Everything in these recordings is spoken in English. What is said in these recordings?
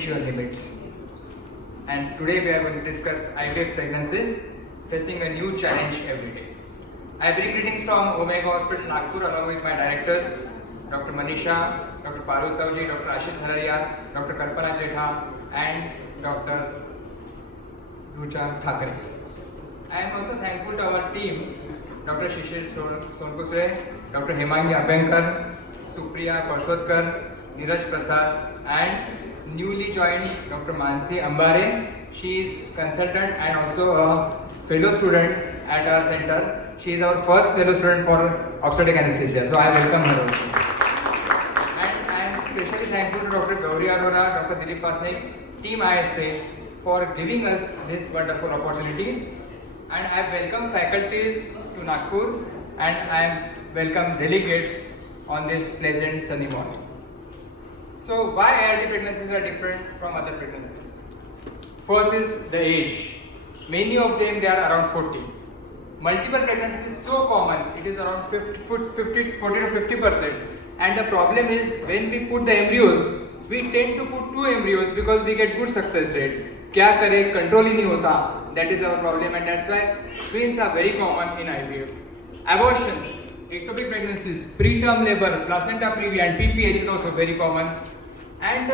reach your limits. And today we are going to discuss IVF pregnancies facing a new challenge every day. I bring greetings from Omega Hospital, Nagpur, along with my directors, Dr. Manisha, Dr. Parul Savji, Dr. Ashish Hararia, Dr. Kalpana Jetha, and Dr. Rucha Thakare. I am also thankful to our team, Dr. Shishir Sonkusre, Dr. Hemangi Abhenkar, Supriya Parsotkar, Neeraj Prasad, and newly joined Dr. Mansi Ambare. She is consultant and also a fellow student at our center. She is our first fellow student for obstetric anesthesia, so I welcome her also. And I am especially thankful to Dr. Gauri Arora, Dr. Dilip Pasnik, Team ISA for giving us this wonderful opportunity. And I welcome faculties to Nagpur and I welcome delegates on this pleasant sunny morning. So why ART pregnancies are different from other pregnancies? First is the age. Many of them they are around 40. Multiple pregnancies is so common, it is around 40 to 50%. And the problem is when we put the embryos, we tend to put 2 embryos because we get good success rate. क्या करें, control ही नहीं होता. That is our problem, and that's why twins are very common in IVF. Abortions, ectopic pregnancies, preterm labor, placenta previa, and PPH is also very common. And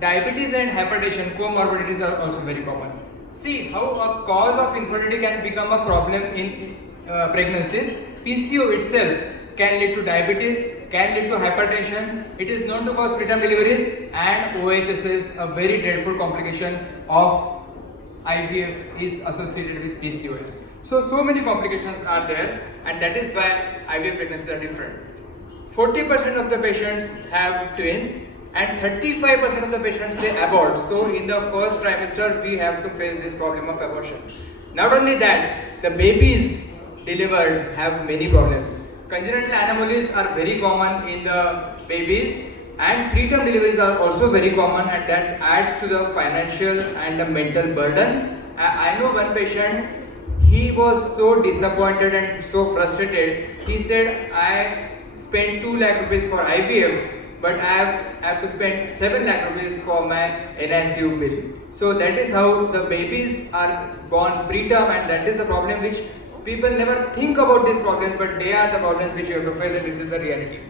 diabetes and hypertension, comorbidities are also very common. See how a cause of infertility can become a problem in pregnancies. PCO itself can lead to diabetes, can lead to hypertension. It is known to cause preterm deliveries, and OHS is a very dreadful complication of IVF is associated with PCOS. So many complications are there, and that is why IVF pregnancies are different. 40% of the patients have twins, and 35% of the patients they abort. So in the first trimester, we have to face this problem of abortion. Not only that, the babies delivered have many problems. Congenital anomalies are very common in the babies, and preterm deliveries are also very common, and that adds to the financial and the mental burden. I know one patient, he was so disappointed and so frustrated. He said, I spent 2 lakh rupees for IVF, but I have to spend 7 lakh rupees for my NICU bill. So that is how the babies are born preterm, and that is the problem which people never think about these problems, but they are the problems which you have to face, and this is the reality.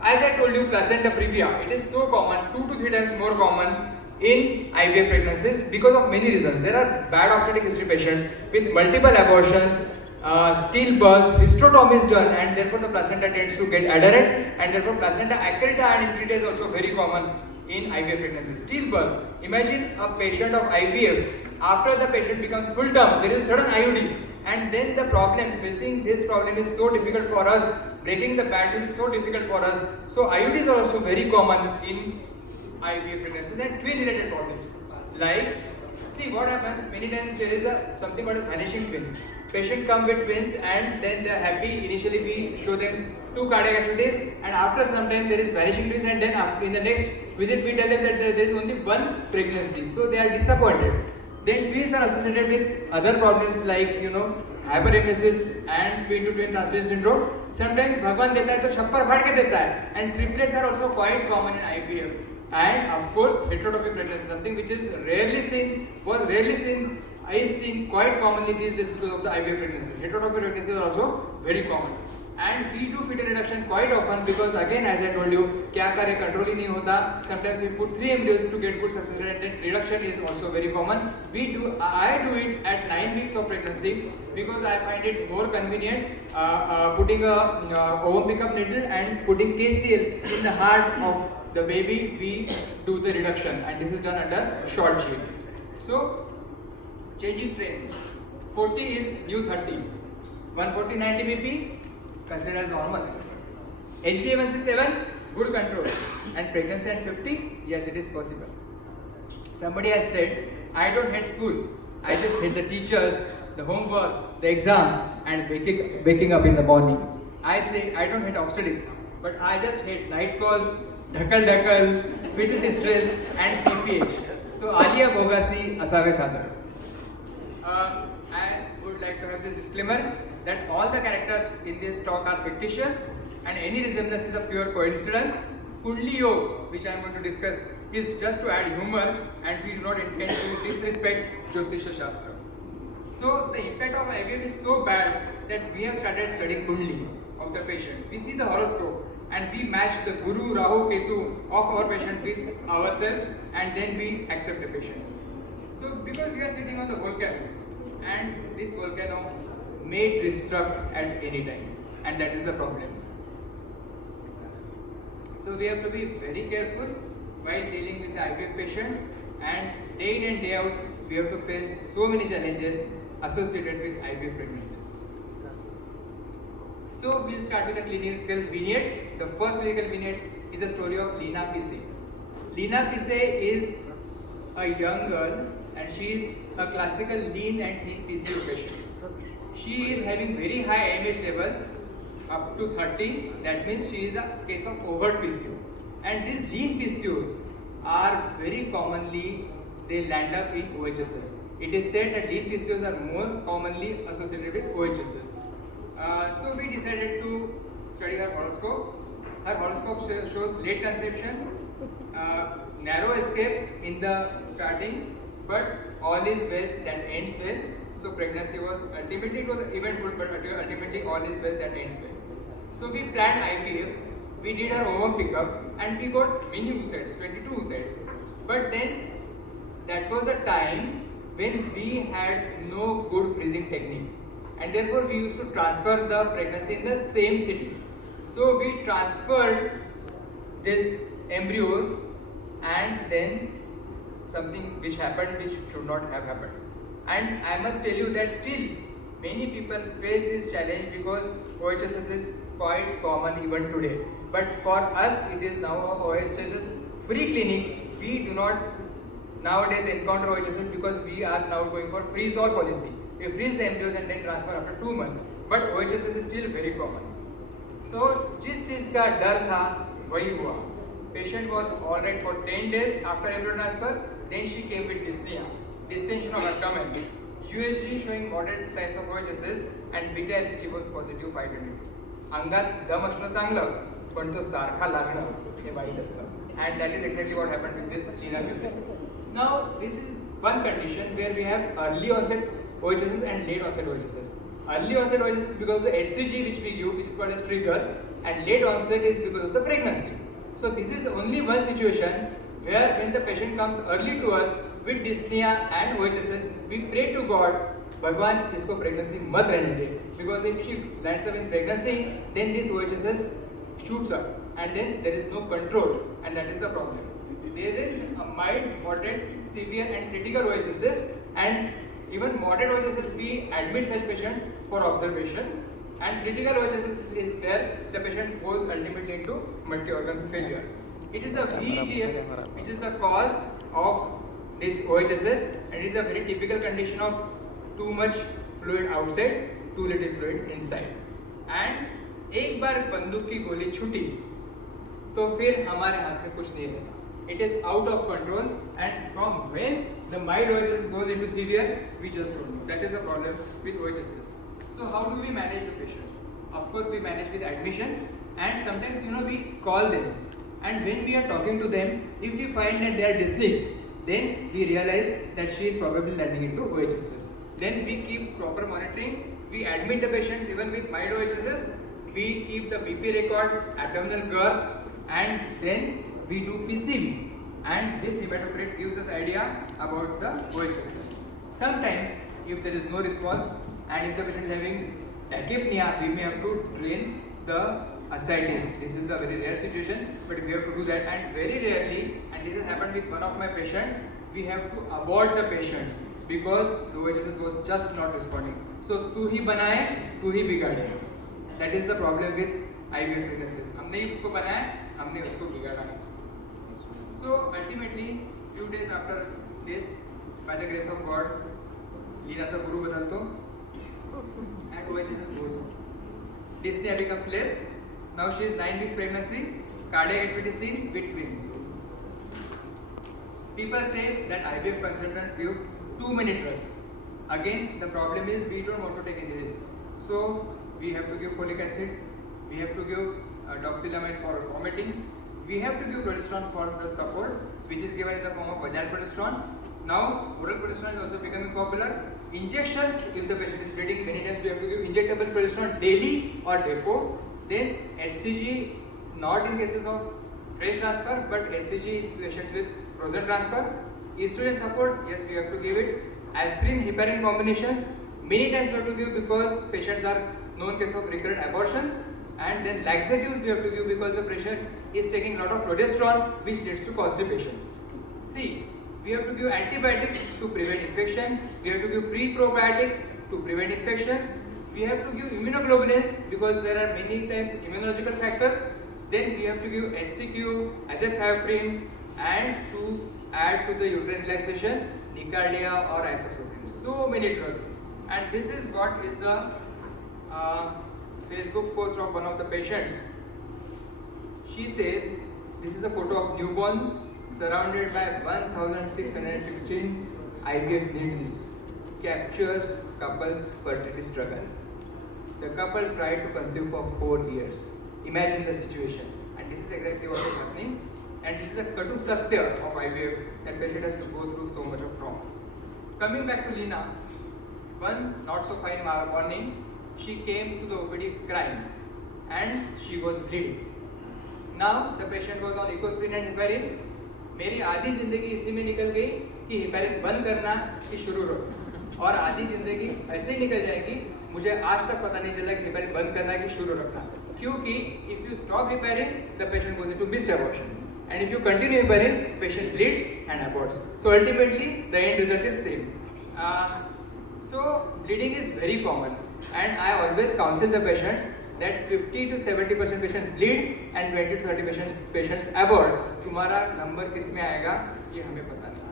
As I told you, placenta previa, it is so common, 2 to 3 times more common in IVF pregnancies because of many reasons. There are bad obstetric history patients with multiple abortions, stillbirths, hysterectomy is done, and therefore the placenta tends to get adherent, and therefore placenta accreta and increta is also very common in IVF pregnancies. Stillbirths, imagine a patient of IVF, after the patient becomes full term, there is sudden IUD, and then the problem, facing this problem is so difficult for us, breaking the pattern is so difficult for us. So IUDs are also very common in IVF pregnancies, and twin related problems. Like, see what happens, many times there is something called as vanishing twins. Patient come with twins and then they are happy. Initially we show them 2 cardiac activities, and after some time there is vanishing twins, and then after, in the next visit we tell them that there is only 1 pregnancy. So they are disappointed. Then twins are associated with other problems like hyperemesis and twin to twin transfusion syndrome. Sometimes Bhagwan deta hai to chhappar phaad ke deta hai, and triplets are also quite common in IVF. And of course heterotopic pregnancy, something which is is seen quite commonly these days because of the IVF pregnancies. Heterotopic pregnancies are also very common. And we do fetal reduction quite often because, again, as I told you, kya kare, control hi nahi hota. Sometimes we put 3 embryos to get good success rate, and then reduction is also very common. I do it at 9 weeks of pregnancy because I find it more convenient putting a ovum pickup needle and putting KCL in the heart of the baby. We do the reduction, and this is done under short sheet. So changing trend, 40 is new 30, 140/90 BP considered as normal. HbA1c 7, good control, and pregnancy at 50, yes, it is possible. Somebody has said, I don't hate school, I just hate the teachers, the homework, the exams, and waking up in the morning. I say, I don't hate obstetrics, but I just hate night calls, dhakal, fetal distress, and PPH. So Alia Bogasi Asave Sadar. I would like to have this disclaimer that all the characters in this talk are fictitious, and any resemblance is a pure coincidence. Kundli Yoga, which I am going to discuss, is just to add humor, and we do not intend to disrespect Jyotisha Shastra. So the impact of IVF is so bad that we have started studying Kundli of the patients. We see the horoscope and we match the Guru, Rahu, Ketu of our patient with ourselves, and then we accept the patients. So because we are sitting on the volcano, and this volcano may disrupt at any time, and that is the problem. So we have to be very careful while dealing with the IVF patients, and day in and day out we have to face so many challenges associated with IVF pregnancies. So we'll start with the clinical vignettes. The first clinical vignette is the story of Lina Pise. Lina Pise is a young girl and she is a classical lean and thin PCO patient. She is having very high AMH level up to 30. That means she is a case of overt PCO. And these lean PCOs are very commonly, they land up in OHSS. It is said that lean PCOs are more commonly associated with OHSS. So we decided to study her horoscope. Her horoscope shows late conception, narrow escape in the starting, but all is well that ends well. So pregnancy was ultimately, it was eventful, but ultimately all is well that ends well. So we planned IVF, we did our ovum pickup, and we got many oocytes, 22 oocytes. But then that was the time when we had no good freezing technique, and therefore we used to transfer the pregnancy in the same city. So we transferred these embryos, and then something which happened which should not have happened. And I must tell you that still many people face this challenge because OHSS is quite common even today. But for us it is now a OHSS free clinic. We do not nowadays encounter OHSS because we are now going for freeze all policy. We freeze the embryos and then transfer after 2 months. But OHSS is still very common. So जिस चीज़ का डर था वही हुआ. Patient was alright for 10 days after embryo transfer. Then she came with dyspnea, distension of abdomen, USG showing moderate signs of OHSS, and beta LCG was positive 5 unit. अंगात दम असणं चांगलं, पण तो सारखा लागणं हे वाईट असतं. And that is exactly what happened with this Lina Pise. Now this is one condition where we have early onset OHSS and late onset OHSS. Early onset OHSS is because of the HCG which we give, which is called as trigger, and late onset is because of the pregnancy. So this is only one situation where when the patient comes early to us with dyspnea and OHSS, we pray to God, Bhagwan इसको pregnancy मत रहने दे, because if she lands up in pregnancy, then this OHSS shoots up, and then there is no control, and that is the problem. There is a mild, moderate, severe, and critical OHSS, and even moderate OHSS we admit such patients for observation, and critical OHSS is where the patient goes ultimately into multi-organ failure. It is the VEGF which is the cause of this OHSS, and it is a very typical condition of too much fluid outside, too little fluid inside. And एक बार बंदूक की गोली छूटी तो फिर हमारे हाथ में कुछ नहीं रहता. It is out of control, and from when the mild OHSS goes into severe, we just don't know. That is the problem with OHSS. So how do we manage the patients? Of course we manage with admission, and sometimes we call them, and when we are talking to them, if we find that they are dyspneic, then we realize that she is probably landing into OHSS. Then we keep proper monitoring. We admit the patients even with mild OHSS. We keep the BP record, abdominal girth, and then we do PCV. And this hematocrit gives us idea about the OHSS. Sometimes, if there is no response, and if the patient is having tachypnea, we may have to drain the ascites. This is a very rare situation, but we have to do that. And very rarely, and this has happened with one of my patients, we have to abort the patients because the OHSS was just not responding. So तू ही बनाए तू ही बिगाड़े. That is the problem with IVF pregnancies. हमने ही उसको बनाया, हमने उसको बिगाड़ा. So ultimately, few days after this, by the grace of God, Lina's guru बदल तो, and OHSS goes on. Dyspnea becomes less. Now she is 9 weeks pregnancy, cardiac activity seen with twins. People say that IVF consultants give too many drugs. Again, the problem is we don't want to take any risk. So we have to give folic acid, we have to give doxylamide for vomiting, we have to give progesterone for the support, which is given in the form of vaginal progesterone. Now, oral progesterone is also becoming popular. Injections, if the patient is bleeding, many times we have to give injectable progesterone daily or depot. Then HCG, not in cases of fresh transfer, but HCG in patients with frozen transfer. Estrogen support, yes, we have to give it. Aspirin, heparin combinations, many times we have to give because patients are known case of recurrent abortions. And then laxatives we have to give because the patient is taking a lot of progesterone, which leads to constipation. See, we have to give antibiotics to prevent infection. We have to give pre-probiotics to prevent infections. We have to give immunoglobulins because there are many times immunological factors. Then we have to give HCQ, azathioprine, and to add to the uterine relaxation, Nicardia or isoxazoline. So many drugs. And this is what is the Facebook post of one of the patients. She says, this is a photo of newborn surrounded by 1616 IVF needles. Captures couple's fertility struggle. The couple tried to conceive for 4 years. Imagine the situation. And this is exactly what is happening. And this is a katu satya of IVF, that patient has to go through so much of trauma. Coming back to Lina, one not so fine morning, she came to the OPD crying and she was bleeding. Now the patient was on ecosprin and heparin. मेरी आधी जिंदगी इसी में निकल गई कि heparin बंद करना कि शुरू रखना, और आधी जिंदगी ऐसे ही निकल जाएगी, मुझे आज तक पता नहीं चला कि हेपारिन बंद करना कि शुरू रखना, क्योंकि if you stop heparin, the patient goes into missed abortion, and if you continue heparin, patient bleeds and aborts. So ultimately the end result is same. So bleeding is very common, and I always counsel the patients that 50 to 70% patients bleed and 20 to 30% patients abort. तुम्हारा number किस में आएगा ये हमें पता नहीं.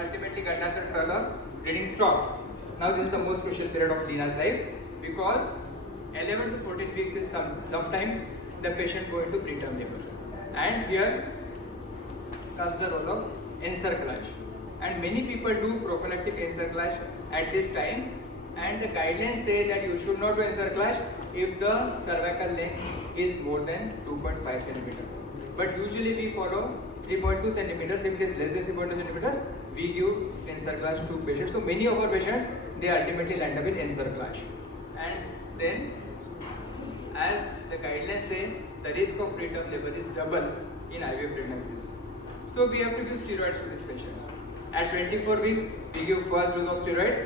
Ultimately Gandharv Truller, bleeding stop. Now this is the most crucial period of Lina's life because 11 to 14 weeks is sometimes the patient go into preterm labor, and here comes the role of encerclage. And many people do prophylactic encerclage at this time, and the guidelines say that you should not do encerclage if the cervical length is more than 2.5 centimeters. But usually we follow 3.2 centimeters. If it is less than 3.2 centimeters, we give encerclage to patients. So many of our patients, they ultimately land up in encerclage. And then, as the guidelines say, the risk of preterm labor is double in IVF pregnancies. So we have to give steroids to these patients. At 24 weeks, we give first dose of steroids,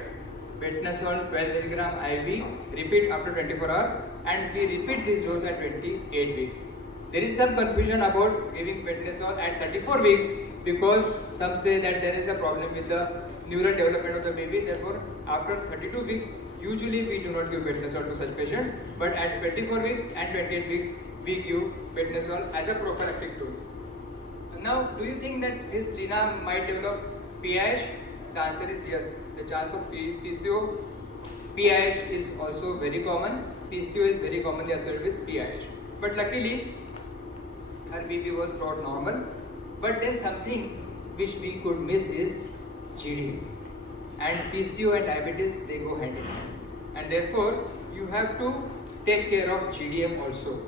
Betnesol 12 mg IV, repeat after 24 hours, and we repeat this dose at 28 weeks. There is some confusion about giving Betnesol at 34 weeks because some say that there is a problem with the neural development of the baby. Therefore, after 32 weeks, usually we do not give Betnesol to such patients, but at 24 weeks and 28 weeks, we give Betnesol as a prophylactic dose. Now, do you think that this Lina might develop PIH? The answer is yes. The chance of PCO, PIH is also very common. PCO is very commonly associated with PIH. But luckily, her BP was throughout normal. But then something which we could miss is GDM. And PCO and diabetes, they go hand in hand. And therefore, you have to take care of GDM also.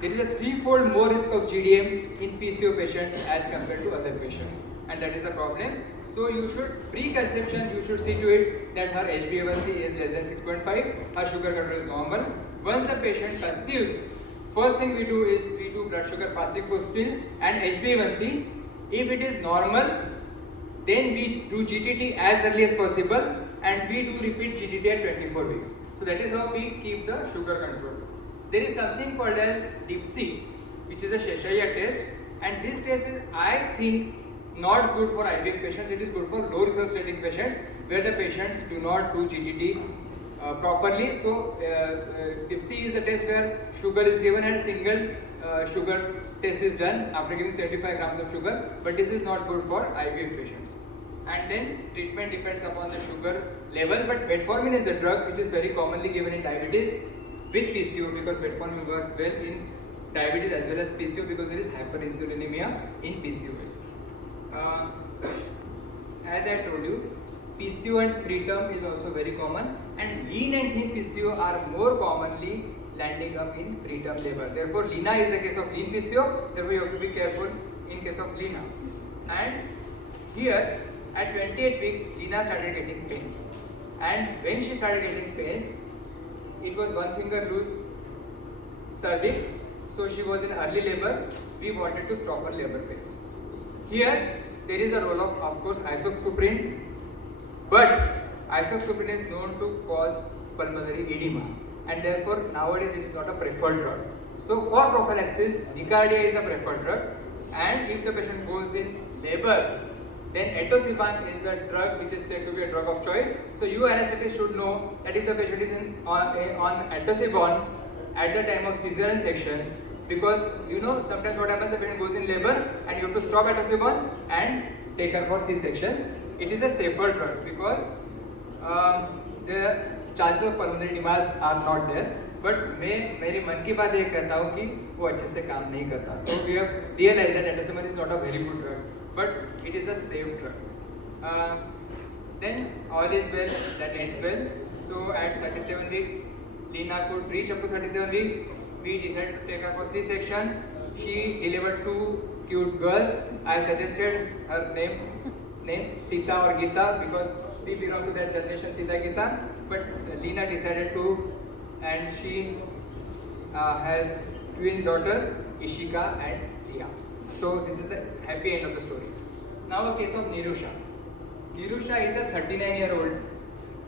There is a threefold more risk of GDM in PCO patients as compared to other patients. And that is the problem. So you should, pre-conception, you should see to it that her HbA1c is less than 6.5, her sugar control is normal. Once the patient conceives, first thing we do is we do blood sugar fasting post-pill and HbA1c. If it is normal, then we do GTT as early as possible, and we do repeat GTT at 24 weeks. So that is how we keep the sugar control. There is something called as DIPSI, which is a Cheshire test, and this test is, I think, not good for IVF patients. It is good for low resuscitating patients where the patients do not do GTT properly. So DIPSI is a test where sugar is given and single sugar test is done after giving 75 grams of sugar, but this is not good for IVF patients. And then treatment depends upon the sugar level, but metformin is a drug which is very commonly given in diabetes with PCO, because metformin works well in diabetes as well as PCO because there is hyperinsulinemia in PCOS. As I told you, PCO and preterm is also very common, and lean and thin PCO are more commonly landing up in preterm labor. Therefore, Lina is a case of lean PCO. Therefore, you have to be careful in case of Lina. And here, at 28 weeks, Lina started getting pains. And when she started getting pains, it was one finger loose cervix. So she was in early labor. We wanted to stop her labor pains. Here, there is a role of course, isoxsuprine. But isoxsuprine is known to cause pulmonary edema, and therefore nowadays it is not a preferred drug. So for prophylaxis, Nicardia is a preferred drug, and if the patient goes in labor, then etosiban is the drug which is said to be a drug of choice. So you anesthetists should know that if the patient is on etosiban at the time of cesarean section, because sometimes what happens, the patient goes in labor and you have to stop etosiban and take her for C-section. It is a safer drug because the chances of pulmonary demise are not there. But मैं मेरी मन की बात ये कहता हूँ कि वो अच्छे से काम नहीं करता. So we have realized that etosiban is not a very good drug, but it is a safe drug. Then all is well that ends well. So at 37 weeks, Lina could reach up to 37 weeks. We decided to take her for C-section. She delivered 2 cute girls. I suggested her names Sita or Gita because we belong to that generation, Sita Gita. But Lina decided to, and she has twin daughters, Ishika and Sia. So this is the happy end of the story. Now a case of Nirusha. Nirusha is a 39-year-old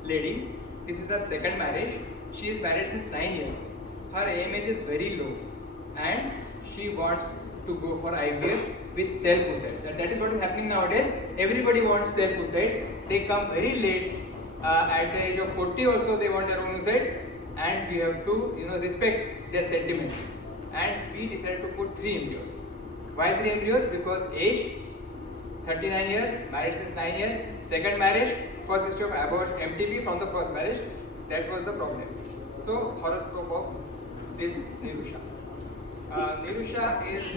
lady. This is her second marriage. She is married since 9 years. Her AMH is very low and she wants to go for IVF with self-oocytes, and that is what is happening nowadays. Everybody wants self-oocytes. They come very late. At the age of 40 also they want their own oocytes, and we have to respect their sentiments. And we decided to put 3 embryos. Why 3 embryos? Because age 39 years, married since 9 years, second marriage, first history of MTP from the first marriage. That was the problem. So horoscope of this Nirusha. Nirusha is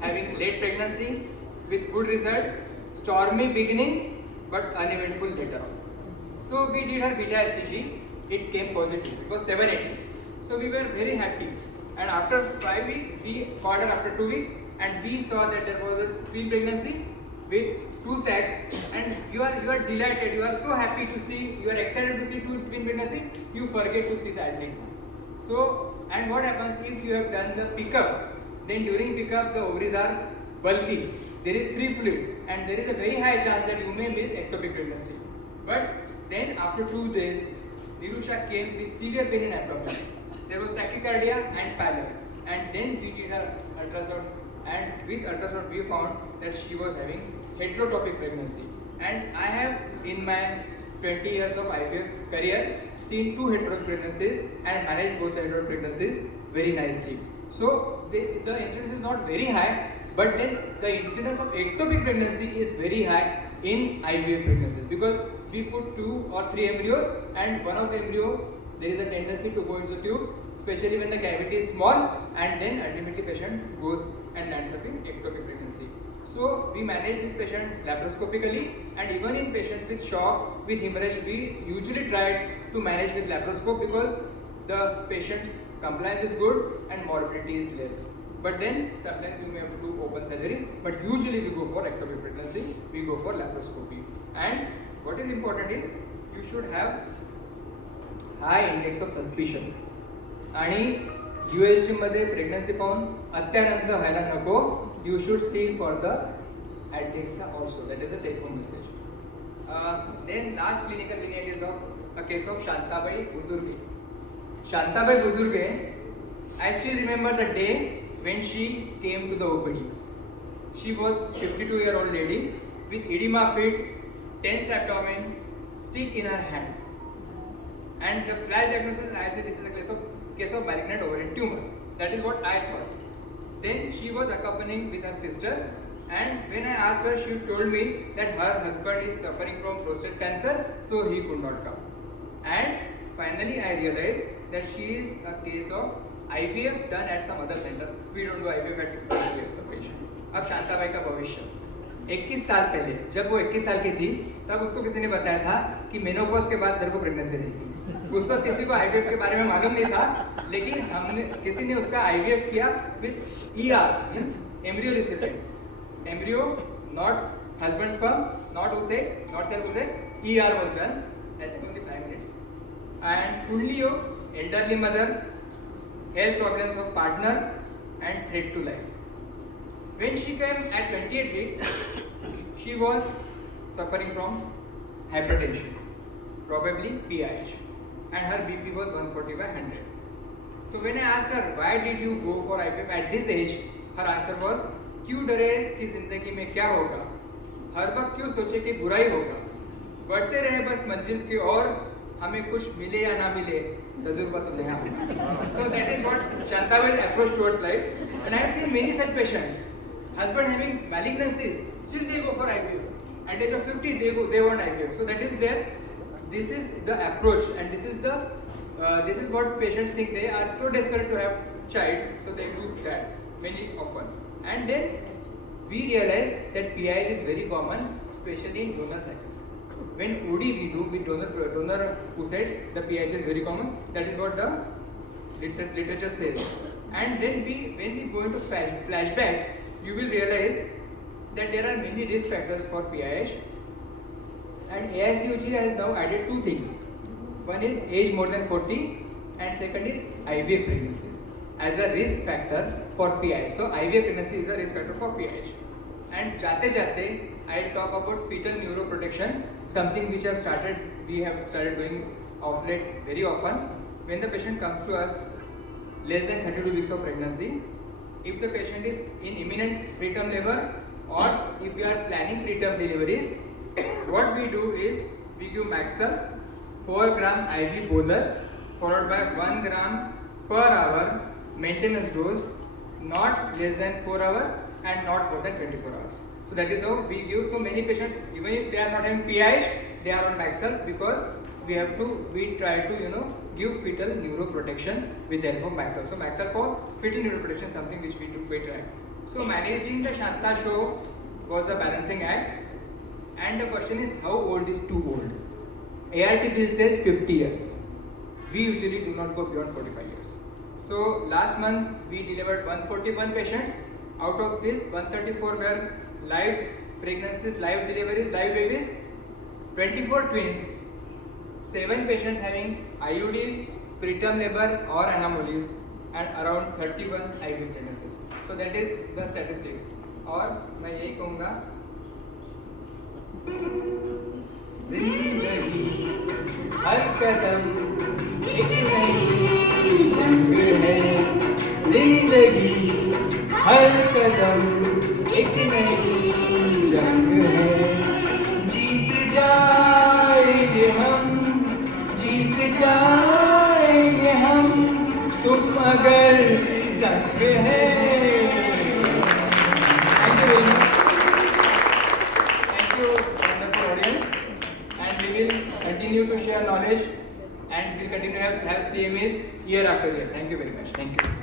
having late pregnancy with good result, stormy beginning but uneventful later on. So we did her beta HCG, it came positive, it was 780. So we were very happy, and after 5 weeks, we called her after 2 weeks and we saw that there was a twin pregnancy with 2 sacs, and you are delighted, you are so happy to see, you are excited to see 2 twin pregnancy, you forget to see the adnexia. So, and what happens if you have done the pickup? Then during pickup the ovaries are bulky, there is free fluid, and there is a very high chance that you may miss ectopic pregnancy. But then after 2 days, Nirusha came with severe pain in abdomen. There was tachycardia and pallor, and then we did her ultrasound, and with ultrasound we found that she was having heterotopic pregnancy. And I have in my 20 years of IVF career seen 2 heterotopic pregnancies and managed both the heterotopic pregnancies very nicely. So the incidence is not very high, but then the incidence of ectopic pregnancy is very high in IVF pregnancies because we put 2 or 3 embryos, and one of the embryo there is a tendency to go into the tubes, especially when the cavity is small, and then ultimately patient goes and lands up in ectopic pregnancy. So we manage this patient laparoscopically, and even in patients with shock, with hemorrhage, we usually try to manage with laparoscope because the patient's compliance is good and morbidity is less. But then sometimes we may have to do open surgery, but usually we go for ectopic pregnancy, we go for laparoscopy. And what is important is you should have high index of suspicion. आणि USG मध्ये pregnancy पाहून अत्यानंद व्हायला नको. You should see for the adnexia also. That is a take-home message. Then last clinical vignette is of a case of Shantabai Buzurge. Shantabai Buzurge, I still remember the day when she came to the OPD. She was 52-year-old lady with edema fit, tense abdomen, stick in her hand. And the flash diagnosis, I said this is a case of malignant ovarian tumor. That is what I thought. Then she was accompanying with her sister, and when I asked her, she told me that her husband is suffering from prostate cancer, so he could not come. And finally I realized that she is a case of IVF done at some other center. We don't do IVF at 50 years of patient. अब शांताबाई का भविष्य 21 साल पहले, जब वो 21 साल की थी, तब उसको किसी ने बताया था कि मेनोपॉज के बाद तेरे को प्रेगनेंसी रहेगी. उस वक्त किसी को आईवीएफ के बारे में मालूम नहीं था, लेकिन हमने किसी ने उसका आईवीएफ किया with ER means embryo recipient, embryo not husband sperm, not oocytes, not cell oocytes, ER was done at only 5 minutes. And Kundli Yoga, elderly mother, health problems of partner and threat to life. When she came at 28 weeks, she was suffering from hypertension, probably PIH, and her BP was 140/100. So when I asked her why did you go for IVF at this age, her answer was क्यों डरे कि जिंदगी में क्या होगा, हर वक्त क्यों सोचे कि बुरा ही होगा, बढ़ते रहे बस मंजिल की ओर, हमें कुछ मिले या ना मिले तजुर्बा तो नया। So that is what Shantavel's approach towards life, and I have seen many such patients, husband having malignancies, still they go for IVF. At age of 50 they want IVF. So that is there. This is the approach, and this is what patients think. They are so desperate to have child, so they do that very often. And then we realize that PIH is very common, especially in donor cycles. When OD we do with donor oocytes, the PIH is very common. That is what the literature says. And then when we go into flashback, you will realize that there are many risk factors for PIH. And AICUG has now added two things. One is age more than 40, and second is IVF pregnancies as a risk factor for PIH. So IVF pregnancy is a risk factor for PIH. And jate I'll talk about fetal neuroprotection, something which we have started doing of late very often. When the patient comes to us less than 32 weeks of pregnancy, if the patient is in imminent preterm labor, or if we are planning preterm deliveries, what we do is we give Maxelf 4 gram IV bolus followed by 1 gram per hour maintenance dose, not less than 4 hours and not more than 24 hours. So that is how we give. So many patients, even if they are not having PIH, they are on Maxelf, because we try to give fetal neuroprotection with the help of Maxelf. So Maxelf for fetal neuroprotection is something which we try. So managing the Shanta show was a balancing act, and the question is how old is too old? ART bill says 50 years. We usually do not go beyond 45 years. So last month we delivered 141 patients. Out of this, 134 were live pregnancies, live deliveries, live babies, 24 twins, 7 patients having IUDs, preterm labor or anomalies, and around 31 IVF pregnancies. So that is the statistics. और मैं यही कहूँगा, जिंदगी हर कदम एक नई जंग है, जिंदगी हर कदम एक नई जंग है, जीत जाएंगे हम, तुम अगर संग है। Thank you, wonderful audience, and we will continue to share knowledge, and we'll continue to have CMAs year after year. Thank you very much. Thank you.